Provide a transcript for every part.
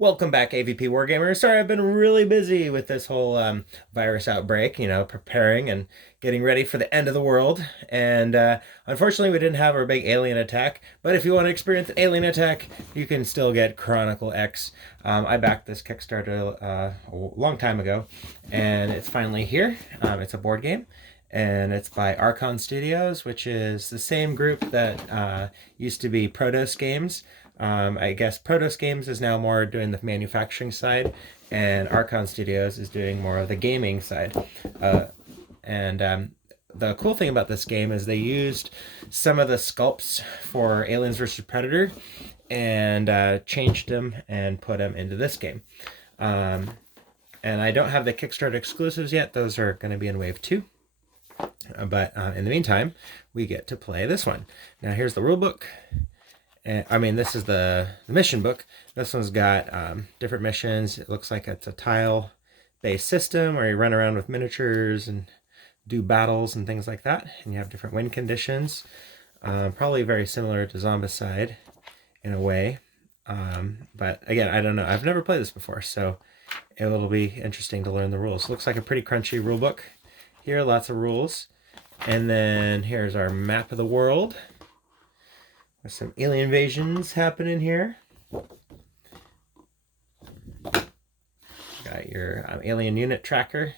Welcome back, AVP Wargamers. Sorry, I've been really busy with this whole virus outbreak, preparing and getting ready for the end of the world. And unfortunately, we didn't have our big alien attack. But if you want to experience an alien attack, you can still get Chronicle X. I backed this Kickstarter a long time ago, and it's finally here. It's a board game. And it's by Archon Studios, which is the same group that used to be Protos Games. I guess Protos Games is now more doing the manufacturing side, and Archon Studios is doing more of the gaming side. And the cool thing about this game is they used some of the sculpts for Aliens vs. Predator and changed them and put them into this game. And I don't have the Kickstarter exclusives yet. Those are going to be in Wave 2. But in the meantime, we get to play this one. Now here's the rulebook. This is the mission book. This one's got different missions. It looks like it's a tile-based system where you run around with miniatures and do battles and things like that. And you have different win conditions. Probably very similar to Zombicide in a way. But again, I don't know. I've never played this before, so it'll be interesting to learn the rules. Looks like a pretty crunchy rule book. Here, lots of rules. And then here's our map of the world. With some alien invasions happening here. Got your alien unit tracker.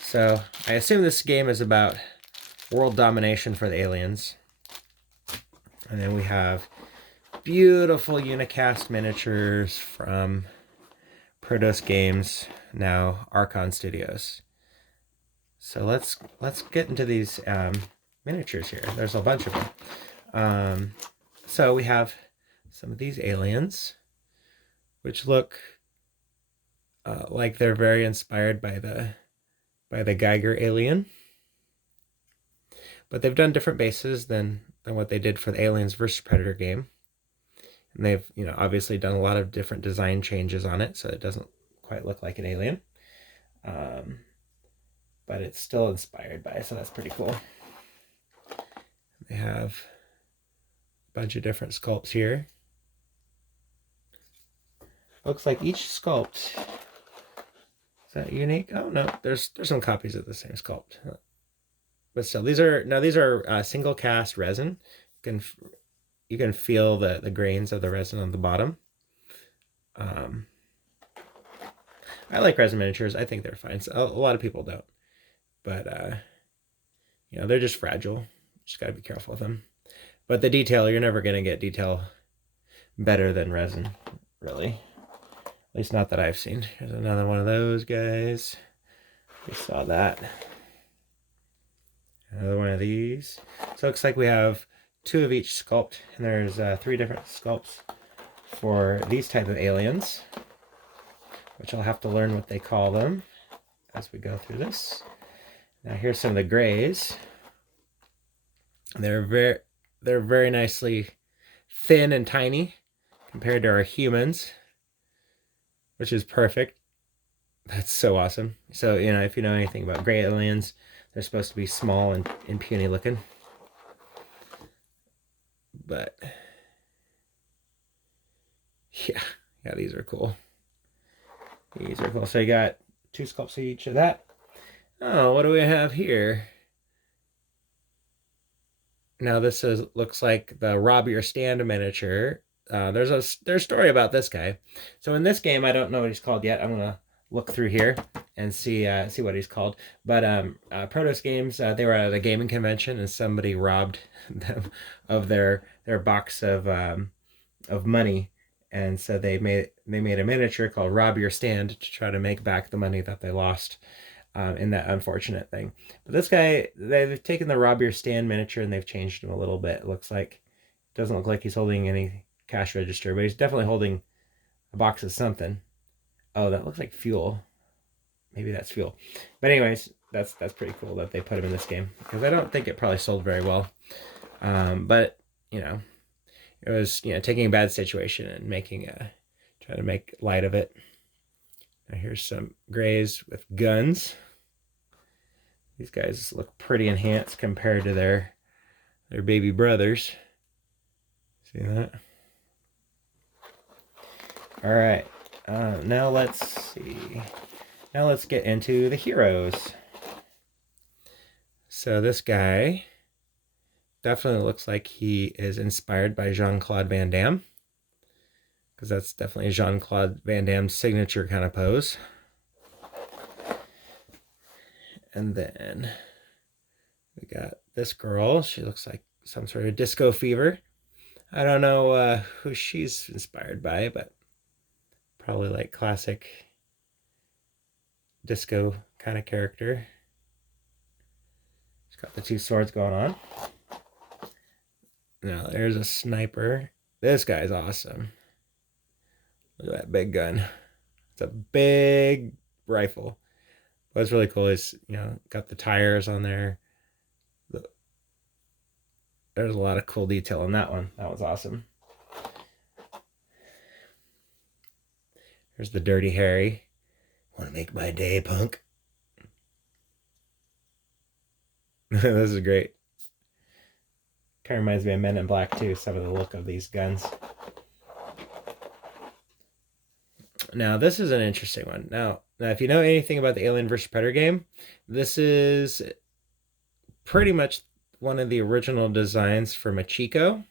So I assume this game is about world domination for the aliens. And then we have beautiful unicast miniatures from Protos Games, now Archon Studios. So let's get into these miniatures here. There's a bunch of them. So we have some of these aliens, which look like they're very inspired by the Geiger alien, but they've done different bases than what they did for the Aliens vs. Predator game, and they've obviously done a lot of different design changes on it, so it doesn't quite look like an alien. But it's still inspired by it, so that's pretty cool. They have a bunch of different sculpts here. Looks like each sculpt, is that unique? Oh no, there's some copies of the same sculpt. But still, these are single cast resin. You can feel the grains of the resin on the bottom. I like resin miniatures. I think they're fine. So, a lot of people don't. But, they're just fragile. Just got to be careful with them. But the detail, you're never going to get detail better than resin, really. At least not that I've seen. Here's another one of those guys. We saw that. Another one of these. So it looks like we have 2 of each sculpt. And there's 3 different sculpts for these type of aliens, which I'll have to learn what they call them as we go through this. Now here's some of the grays. They're very nicely thin and tiny compared to our humans, which is perfect. That's so awesome. So, if you know anything about gray aliens, they're supposed to be small and puny looking. But yeah, these are cool. These are cool. So you got 2 sculpts of each of that. Oh, what do we have here? Now this looks like the Rob Your Stand miniature. There's a story about this guy. So in this game, I don't know what he's called yet. I'm gonna look through here and see what he's called. But Protos Games, they were at a gaming convention and somebody robbed them of their box of money, and so they made a miniature called Rob Your Stand to try to make back the money that they lost. In that unfortunate thing. But this guy, they've taken the Rob Your Stand miniature and they've changed him a little bit. It doesn't look like he's holding any cash register, but he's definitely holding a box of something. Oh, that looks like fuel. Maybe that's fuel. But anyways, that's pretty cool that they put him in this game, because I don't think it probably sold very well. But it was taking a bad situation and trying to make light of it. Now here's some grays with guns. These guys look pretty enhanced compared to their baby brothers. See that? All right. Now let's see. Now let's get into the heroes. So this guy definitely looks like he is inspired by Jean-Claude Van Damme, because that's definitely Jean-Claude Van Damme's signature kind of pose. And then we got this girl. She looks like some sort of disco fever. I don't know who she's inspired by, but probably like classic disco kind of character. She's got the two swords going on. Now there's a sniper. This guy's awesome. Look at that big gun. It's a big rifle. What's really cool is, got the tires on there. There's a lot of cool detail in that one. That was awesome. There's the Dirty Harry. Want to make my day, punk? This is great. Kind of reminds me of Men in Black too, some of the look of these guns. Now, this is an interesting one. Now, if you know anything about the Alien vs. Predator game, this is pretty much one of the original designs for Machiko,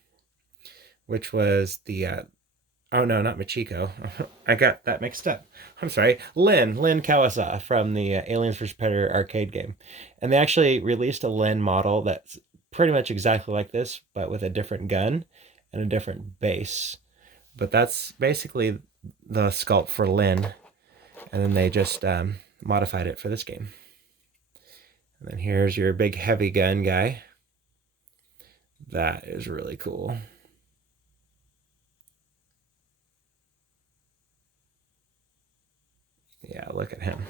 which was the oh no, not Machiko. I got that mixed up. I'm sorry. Lin Kawasa from the Aliens vs. Predator arcade game. And they actually released a Lin model that's pretty much exactly like this, but with a different gun and a different base. But that's basically the sculpt for Lin. And then they just modified it for this game. And then here's your big heavy gun guy. That is really cool. Yeah, look at him.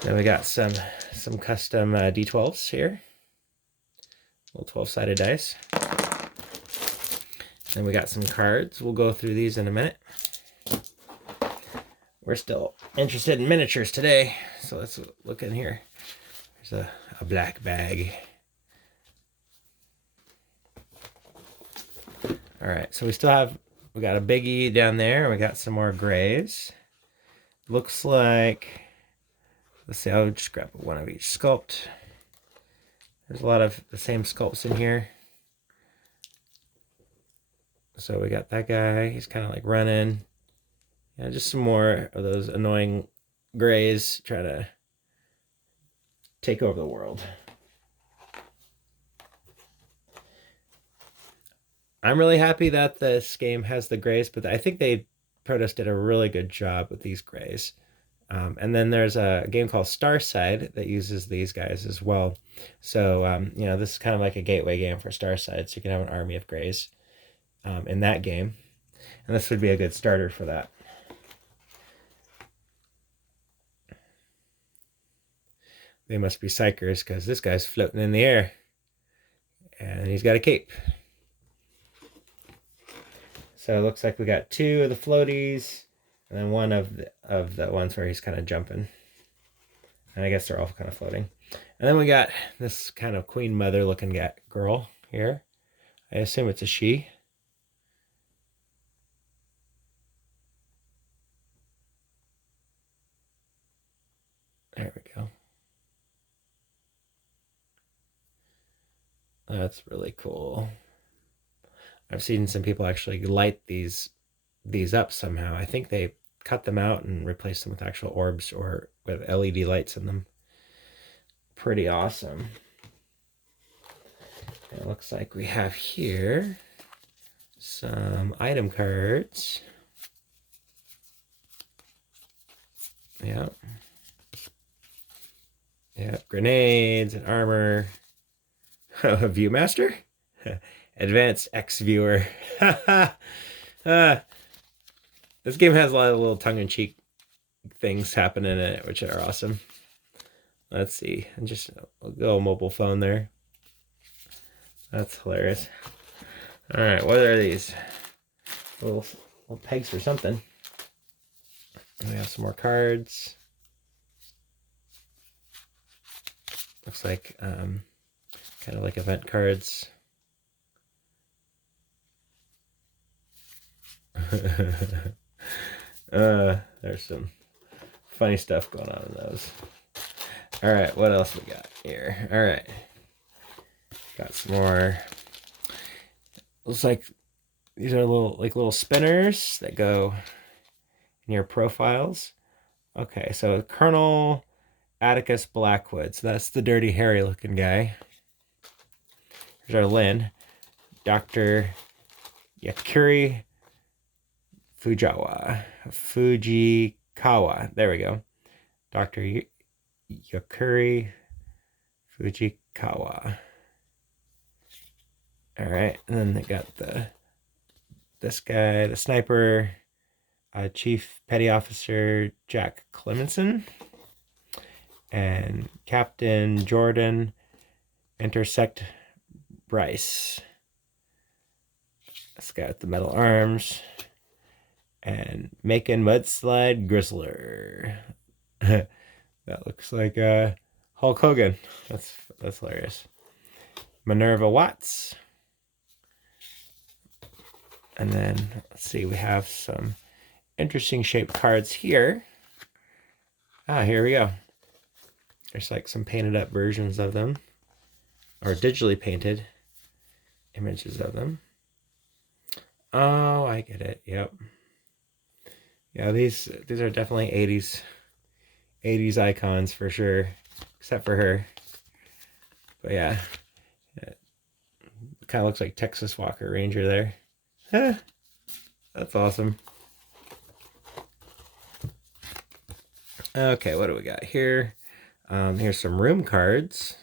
Then we got some custom D12s here. Little 12-sided dice. Then we got some cards. We'll go through these in a minute. We're still interested in miniatures today, so let's look in here. There's a black bag. All right, so we got a biggie down there, and we got some more grays. Looks like, let's see, I'll just grab one of each sculpt. There's a lot of the same sculpts in here. So we got that guy, he's kind of like running. Yeah, just some more of those annoying grays trying to take over the world. I'm really happy that this game has the grays, but I think Protos did a really good job with these grays. And then there's a game called Starside that uses these guys as well. So, this is kind of like a gateway game for Starside, so you can have an army of grays in that game. And this would be a good starter for that. They must be psychers because this guy's floating in the air. And he's got a cape. So it looks like we got two of the floaties and then one of the ones where he's kind of jumping. And I guess they're all kind of floating. And then we got this kind of queen mother looking girl here. I assume it's a she. There we go. That's really cool. I've seen some people actually light these up somehow. I think they cut them out and replace them with actual orbs or with LED lights in them. Pretty awesome. And it looks like we have here some item cards. Yeah. Yeah, grenades and armor. Viewmaster? Advanced X Viewer. This game has a lot of little tongue-in-cheek things happening in it, which are awesome. Let's see. And just a little mobile phone there. That's hilarious. All right, what are these? Little pegs for something. We have some more cards. Looks like kind of like event cards. There's some funny stuff going on in those. All right, what else we got here? All right, got some more. Looks like these are little spinners that go in your profiles. Okay, so Colonel Atticus Blackwood. So that's the dirty, hairy looking guy. Here's our Lynn. Dr. Yakuri Fujikawa. There we go. Dr. Yakuri Fujikawa. All right, and then they got this guy, the sniper, Chief Petty Officer Jack Clemenson, and Captain Jordan Intersect Bryce. This guy with the metal arms, and Macon Mudslide Grizzler. That looks like Hulk Hogan. That's hilarious. Minerva Watts. And then, let's see, we have some interesting shaped cards here. Here we go. There's like some painted up versions of them, or digitally painted images of them. Oh, I get it. Yep. Yeah, these are definitely 80s icons for sure, except for her. But yeah, it kind of looks like Texas Walker Ranger there. That's awesome. Okay, what do we got here? Here's some room cards.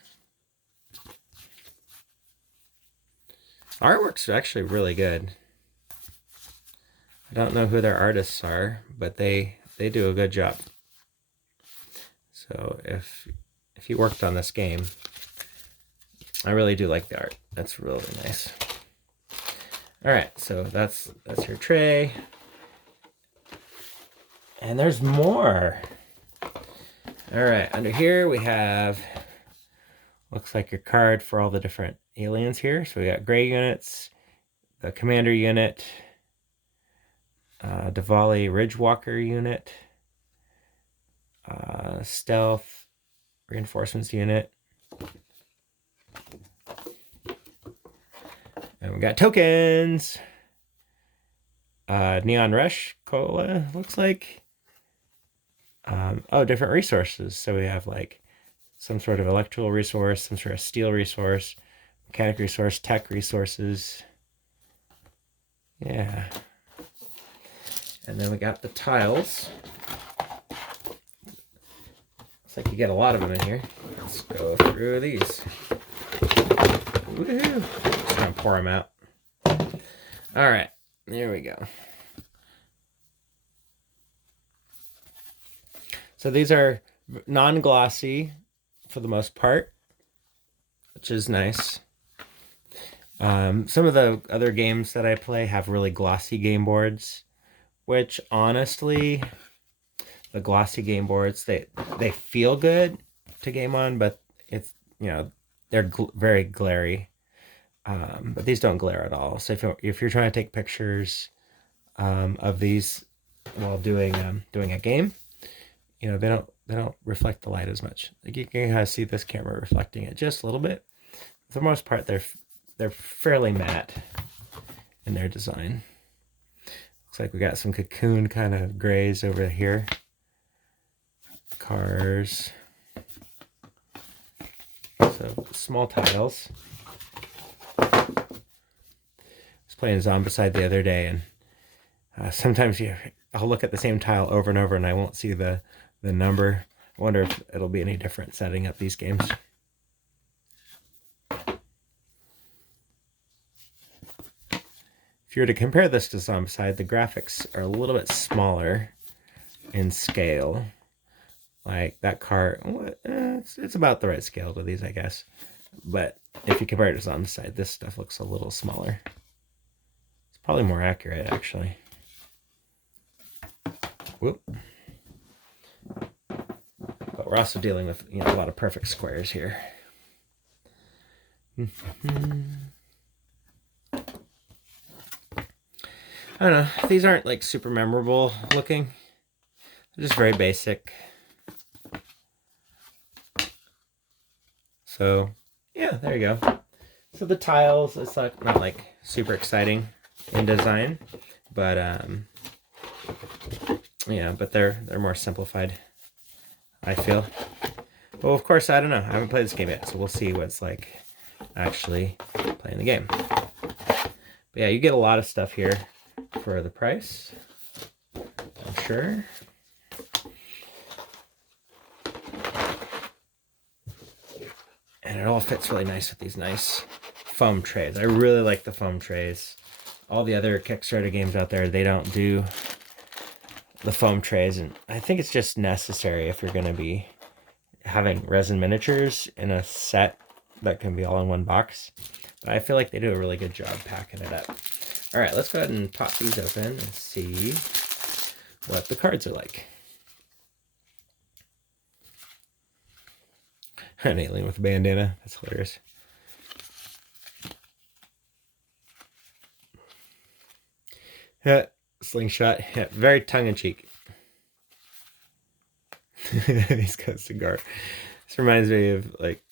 Artwork's actually really good. I don't know who their artists are, but they do a good job. So if you worked on this game, I really do like the art. That's really nice. All right, so that's your tray. And there's more. All right, under here we have, looks like your card for all the different aliens here. So we got gray units, the commander unit, Diwali Ridgewalker unit, stealth reinforcements unit, and we got tokens. Neon Rush Cola looks like. Oh, different resources. So we have like some sort of electrical resource, some sort of steel resource, mechanic resource, tech resources. Yeah. And then we got the tiles. Looks like you get a lot of them in here. Let's go through these. Woohoo! Just gonna pour them out. All right, there we go. So these are non-glossy for the most part, which is nice. Some of the other games that I play have really glossy game boards, which honestly, the glossy game boards, they feel good to game on, but it's, they're very glary. But these don't glare at all. So if you're trying to take pictures of these while doing a game, they don't reflect the light as much. Like you can kind of see this camera reflecting it just a little bit. For the most part, they're fairly matte in their design. Looks like we got some cocoon kind of grays over here. Cars. So small tiles. I was playing Zombicide the other day, and sometimes I'll look at the same tile over and over, and I won't see the number. I wonder if it'll be any different setting up these games. If you were to compare this to Zombicide, the graphics are a little bit smaller in scale. Like that car, it's about the right scale to these, I guess. But if you compare it to Zombicide, this stuff looks a little smaller. It's probably more accurate, actually. Whoop. But we're also dealing with a lot of perfect squares here. I don't know. These aren't like super memorable looking. They're just very basic. So yeah, there you go. So the tiles, it's like not like super exciting in design, but yeah, but they're more simplified, I feel. Well, of course, I don't know. I haven't played this game yet, so we'll see what it's like actually playing the game. But yeah, you get a lot of stuff here for the price, I'm sure. And it all fits really nice with these nice foam trays. I really like the foam trays. All the other Kickstarter games out there, they don't do the foam trays, and I think it's just necessary if you're going to be having resin miniatures in a set that can be all in one box. But I feel like they do a really good job packing it up. All right, let's go ahead and pop these open and see what the cards are like. An alien with a bandana. That's hilarious. Yeah, slingshot. Yeah, very tongue-in-cheek. He's got a cigar. This reminds me of, like,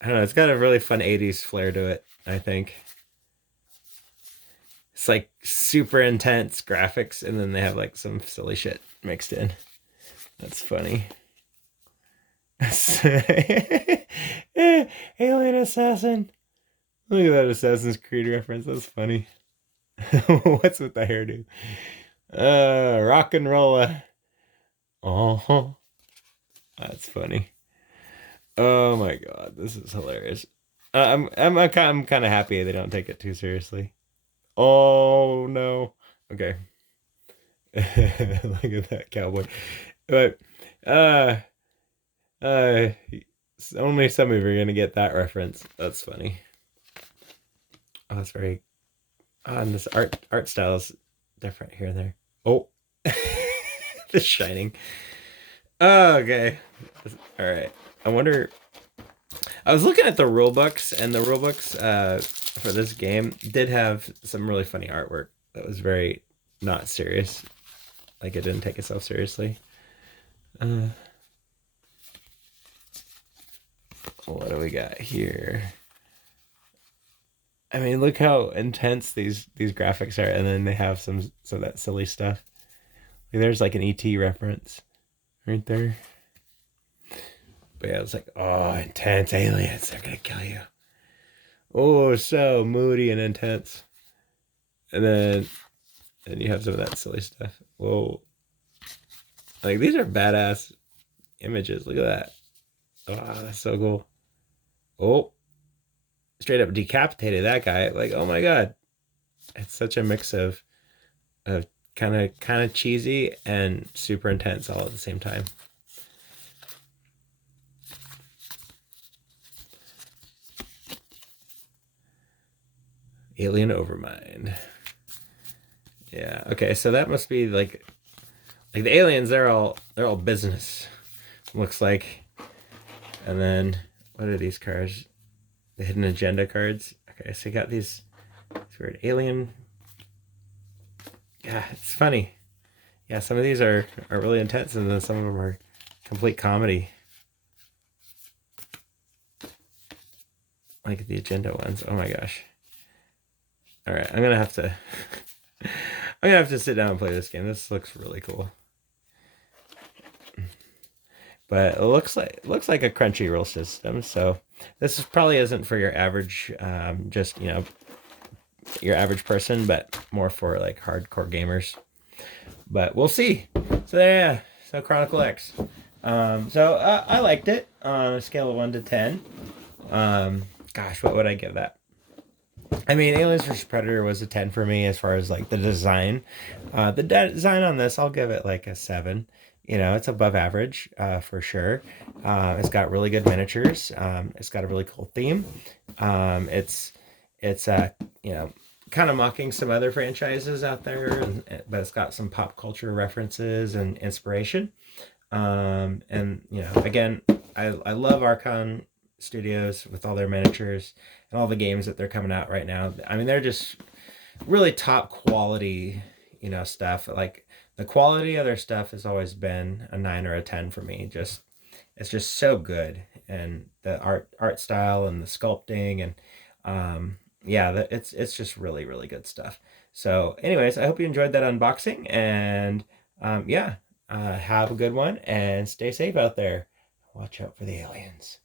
I don't know, it's got a really fun 80s flair to it, I think. It's like super intense graphics, and then they have like some silly shit mixed in. That's funny. Alien assassin. Look at that Assassin's Creed reference. That's funny. What's with the hairdo? Rock and rolla. Oh, that's funny. Oh my god, this is hilarious. I'm kind of happy they don't take it too seriously. Oh no. Okay. Look at that cowboy. But uh uh only some of you are gonna get that reference. That's funny. Oh, that's very and this art style is different here and there. Oh, The Shining. Oh, okay. All right. I wonder. I was looking at the rule books, and the rule books for this game did have some really funny artwork that was very not serious. Like it didn't take itself seriously. What do we got here? I mean, look how intense these graphics are, and then they have some of that silly stuff. Like, there's like an ET reference right there. But yeah, it's like, oh, intense aliens, they're gonna kill you. Oh, so moody and intense. And then you have some of that silly stuff. Whoa. Like, these are badass images. Look at that. Oh, that's so cool. Oh, straight up decapitated that guy. Like, oh my god. It's such a mix of kind of cheesy and super intense all at the same time. Alien Overmind. Yeah. Okay. So that must be like the aliens. They're all business. Looks like. And then what are these cards? The hidden agenda cards. Okay. So you got these weird alien. Yeah, it's funny. Yeah, some of these are really intense, and then some of them are complete comedy. Like the agenda ones. Oh my gosh. All right, I'm gonna have to. I'm gonna have to sit down and play this game. This looks really cool. But it looks like a Crunchyroll system. So this probably isn't for your average, just your average person, but more for like hardcore gamers. But we'll see. So yeah, so Chronicle X. I liked it on a scale of 1 to 10. Gosh, what would I give that? I mean, Aliens vs Predator was a 10 for me as far as like the design. The design on this, I'll give it like a 7. It's above average for sure. It's got really good miniatures. It's got a really cool theme. It's kind of mocking some other franchises out there, but it's got some pop culture references and inspiration. Again, I love Archon Studios with all their miniatures and all the games that they're coming out right now. I mean, they're just really top quality, stuff. Like the quality of their stuff has always been a 9 or a 10 for me. Just it's just so good, and the art style and the sculpting and yeah, it's just really really good stuff. So, anyways, I hope you enjoyed that unboxing, and yeah, have a good one and stay safe out there. Watch out for the aliens.